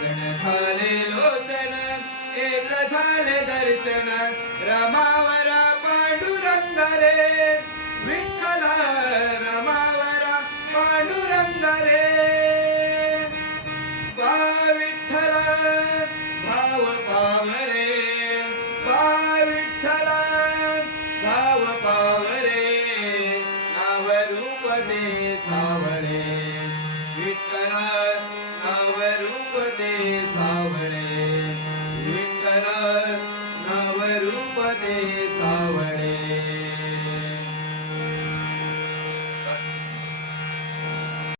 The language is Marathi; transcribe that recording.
जण झाले लोचन एक झाले दर्शन रमावरा पांडुरंग रे विठ्ठला रमावरा पांडुरंग रे बा विठ्ठला भाव पावरे बा विठ्ठला भाव पावरे नाव रूप दे सावळे विठ्ठला नाव रूप दे सावळे विठ्ठला नाव रूप दे सावळे